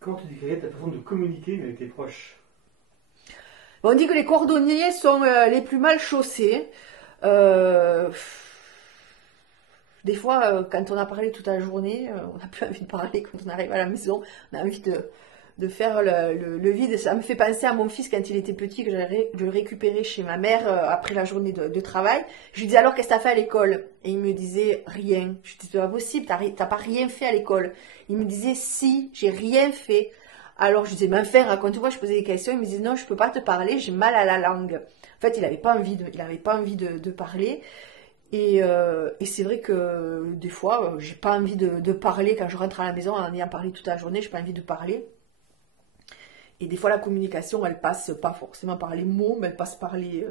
Comment tu décrirais ta façon de communiquer avec tes proches? On dit que les cordonniers sont les plus mal chaussés. Euh, des fois, quand on a parlé toute la journée, on n'a plus envie de parler quand on arrive à la maison. On a envie de faire le vide. Ça me fait penser à mon fils quand il était petit, que je le récupérais chez ma mère après la journée de travail. Je lui disais alors qu'est-ce que t'as fait à l'école? Et il me disait rien. Je lui disais c'est pas possible, t'as pas rien fait à l'école. Il me disait si, j'ai rien fait. Alors je disais mais enfin raconte-moi, je posais des questions. Il me disait non, je peux pas te parler, j'ai mal à la langue. En fait, il avait pas envie de parler. Et c'est vrai que des fois, j'ai pas envie de parler quand je rentre à la maison en ayant parlé toute la journée, j'ai pas envie de parler. Et des fois, la communication, elle passe pas forcément par les mots, mais elle passe par les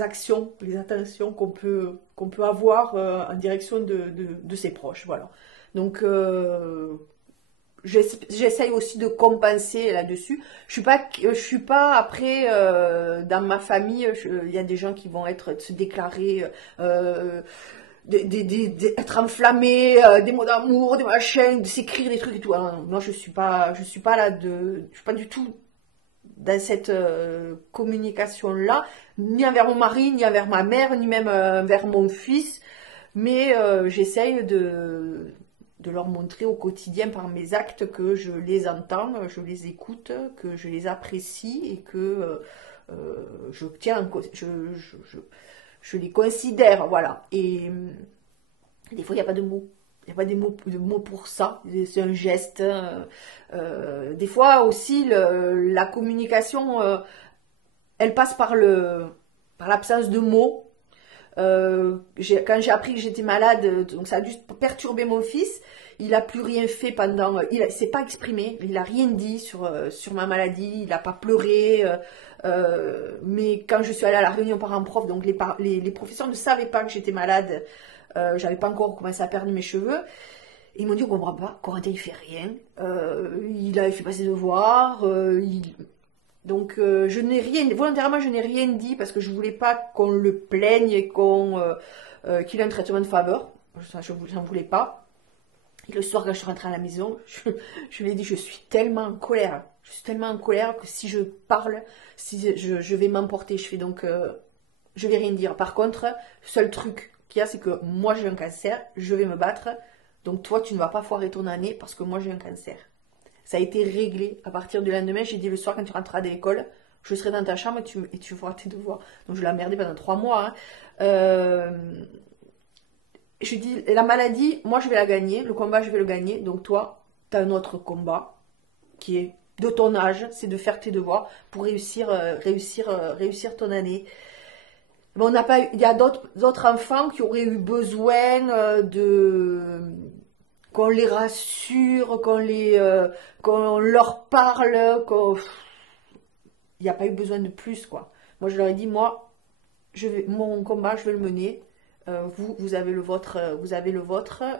actions, les intentions qu'on peut avoir en direction de ses proches. Voilà. Donc, j'essaye aussi de compenser là-dessus. Je suis pas après dans ma famille. Il y a des gens qui vont se déclarer, être enflammés, des mots d'amour, des machins, de s'écrire des trucs et tout. Alors, moi, je suis pas là je suis pas du tout dans cette communication-là, ni envers mon mari, ni envers ma mère, ni même envers mon fils. Mais j'essaye de leur montrer au quotidien par mes actes que je les entends, je les écoute, que je les apprécie et que je tiens, je les considère, voilà. Et des fois, il n'y a pas de mots. Il n'y a pas de mots pour ça. C'est un geste. Des fois aussi, la communication, elle passe par l'absence de mots. Quand j'ai appris que j'étais malade, donc ça a dû perturber mon fils. Il a plus rien fait pendant. Il s'est pas exprimé. Il a rien dit sur ma maladie. Il n'a pas pleuré. Mais quand je suis allée à la réunion parents-prof, donc les professeurs ne savaient pas que j'étais malade. J'avais pas encore commencé à perdre mes cheveux. Et ils m'ont dit on comprend pas. Corentin il fait rien. Il avait fait passer ses devoirs. Donc je n'ai rien, volontairement je n'ai rien dit parce que je voulais pas qu'on le plaigne et qu'il ait un traitement de faveur. Ça, je n'en voulais pas. Et le soir quand je suis rentrée à la maison, je lui ai dit je suis tellement en colère. Je suis tellement en colère que si je parle, si je vais m'emporter. Je fais donc, je vais rien dire. Par contre, le seul truc qu'il y a, c'est que moi j'ai un cancer, je vais me battre. Donc toi, tu ne vas pas foirer ton année parce que moi j'ai un cancer. Ça a été réglé. À partir du lendemain, j'ai dit le soir quand tu rentreras de l'école, je serai dans ta chambre et tu feras tes devoirs. Donc je l'ai emmerdé pendant 3 mois. Hein. Je dis la maladie, moi je vais la gagner, le combat je vais le gagner. Donc toi, tu as un autre combat qui est de ton âge, c'est de faire tes devoirs pour réussir ton année. Mais on n'a pas, il y a d'autres enfants qui auraient eu besoin qu'on les rassure, qu'on leur parle, il n'y a pas eu besoin de plus, quoi. Moi, je leur ai dit, moi, mon combat, je vais le mener. Vous avez le vôtre,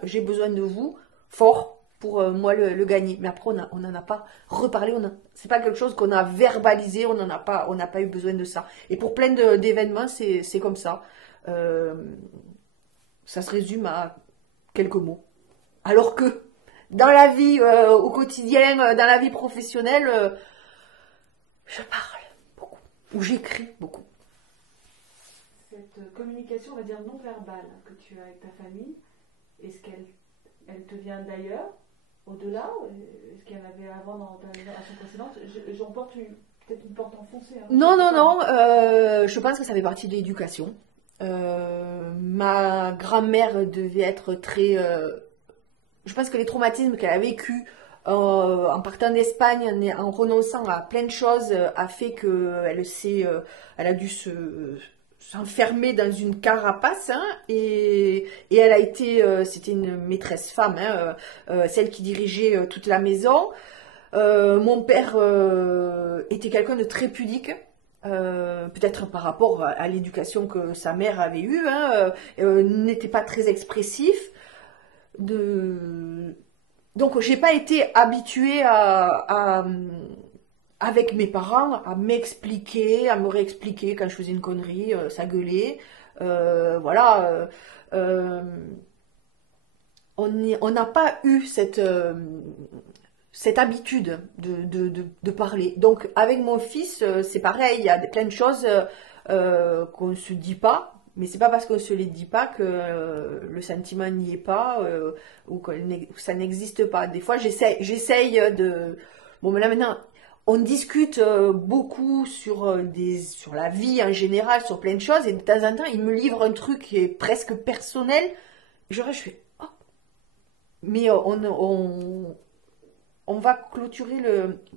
J'ai besoin de vous, fort, pour moi le gagner. Mais après, on n'en a pas reparlé. C'est pas quelque chose qu'on a verbalisé. On n'a pas eu besoin de ça. Et pour plein d'événements, c'est comme ça. Euh, Ça se résume à quelques mots. Alors que dans la vie au quotidien, dans la vie professionnelle, je parle beaucoup. Ou j'écris beaucoup. Cette communication, on va dire non verbale, que tu as avec ta famille, est-ce qu'elle te vient d'ailleurs, au-delà? Est-ce qu'il y en avait avant dans ta génération précédente? J'emporte peut-être une porte enfoncée. Hein, Non, non, non. Je pense que ça fait partie de l'éducation. Ma grand-mère devait être très... je pense que les traumatismes qu'elle a vécus en partant d'Espagne, en renonçant à plein de choses, a fait elle a dû s'enfermer dans une carapace, hein, et elle a été, c'était une maîtresse femme, hein, celle qui dirigeait toute la maison. Mon père était quelqu'un de très pudique. Peut-être par rapport à l'éducation que sa mère avait eue, hein, n'était pas très expressif. Donc j'ai pas été habituée avec mes parents à m'expliquer, à me réexpliquer quand je faisais une connerie, ça gueulait, voilà. on n'a pas eu cette habitude de parler. Donc avec mon fils, c'est pareil, il y a plein de choses qu'on ne se dit pas, mais c'est pas parce qu'on ne se les dit pas que le sentiment n'y est pas ou que ça n'existe pas. Des fois, j'essaye de... Bon, mais là maintenant, on discute beaucoup sur la vie en général, sur plein de choses, et de temps en temps, il me livre un truc qui est presque personnel. Je fais, oh. Mais on va clôturer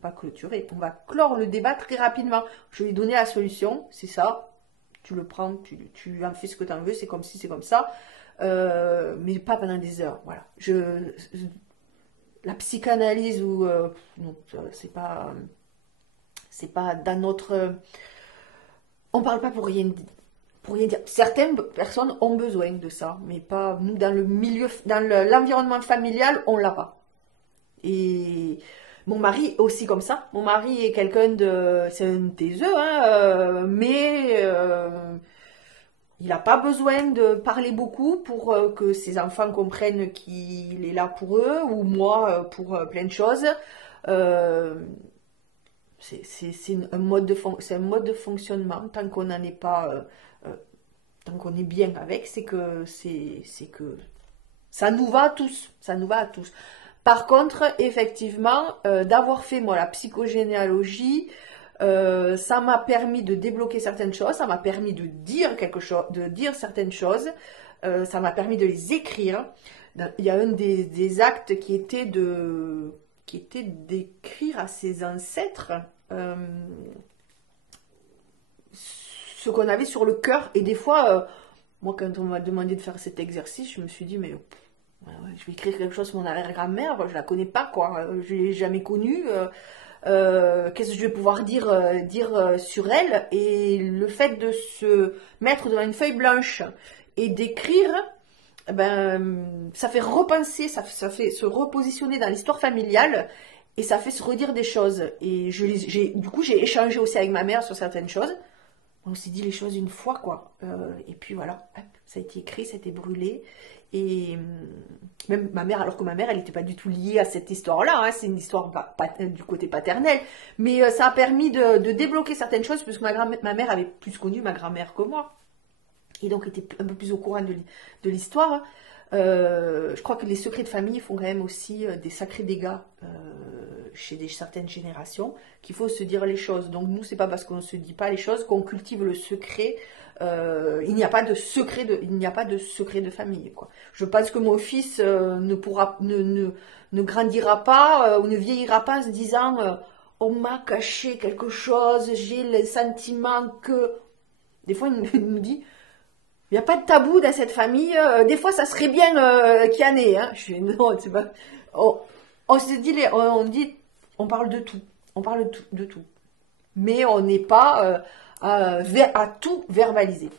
pas clôturer, on va clore le débat très rapidement. Je lui ai donné la solution, c'est ça. Tu le prends, tu en fais ce que tu en veux, c'est comme si, c'est comme ça. Mais pas pendant des heures, voilà. La psychanalyse ou non, c'est pas dans notre... on parle pas pour rien dire. Certaines personnes ont besoin de ça, mais pas nous dans le milieu, dans l'environnement familial, on l'a pas. Et mon mari est aussi comme ça. Mon mari est quelqu'un c'est un taiseux, hein, mais il n'a pas besoin de parler beaucoup pour que ses enfants comprennent qu'il est là pour eux, ou moi pour plein de choses. C'est un mode de fonctionnement. Tant qu'on n'en est pas, tant qu'on est bien avec, c'est que ça nous va à tous. Ça nous va à tous. Par contre, effectivement, d'avoir fait moi la psychogénéalogie, ça m'a permis de débloquer certaines choses, ça m'a permis de dire quelque chose, de dire certaines choses, ça m'a permis de les écrire. Il y a un des actes qui était d'écrire à ses ancêtres ce qu'on avait sur le cœur. Et des fois, moi, quand on m'a demandé de faire cet exercice, je me suis dit, mais je vais écrire quelque chose sur mon arrière-grand-mère, je la connais pas, quoi. Je l'ai jamais connue. Qu'est-ce que je vais pouvoir dire sur elle? Et le fait de se mettre devant une feuille blanche et d'écrire, ça fait repenser, ça fait se repositionner dans l'histoire familiale et ça fait se redire des choses. Et du coup, j'ai échangé aussi avec ma mère sur certaines choses. On s'est dit les choses une fois, quoi. Et puis voilà, hop, ça a été écrit, ça a été brûlé. Et même ma mère, alors que ma mère, elle n'était pas du tout liée à cette histoire-là, hein, c'est une histoire du côté paternel, mais ça a permis de débloquer certaines choses, puisque ma mère avait plus connu ma grand-mère que moi, et donc était un peu plus au courant de l'histoire. Je crois que les secrets de famille font quand même aussi des sacrés dégâts chez certaines générations, qu'il faut se dire les choses. Donc nous, c'est pas parce qu'on ne se dit pas les choses qu'on cultive le secret. Il n'y a pas de secret de famille, quoi. Je pense que mon fils ne grandira pas ou ne vieillira pas en se disant on m'a caché quelque chose, j'ai le sentiment que... Des fois, il nous dit il n'y a pas de tabou dans cette famille, des fois ça serait bien qu'il y en ait, hein. Je suis non, c'est pas... on se dit, on parle de tout, de tout. Mais on n'est pas à tout verbaliser.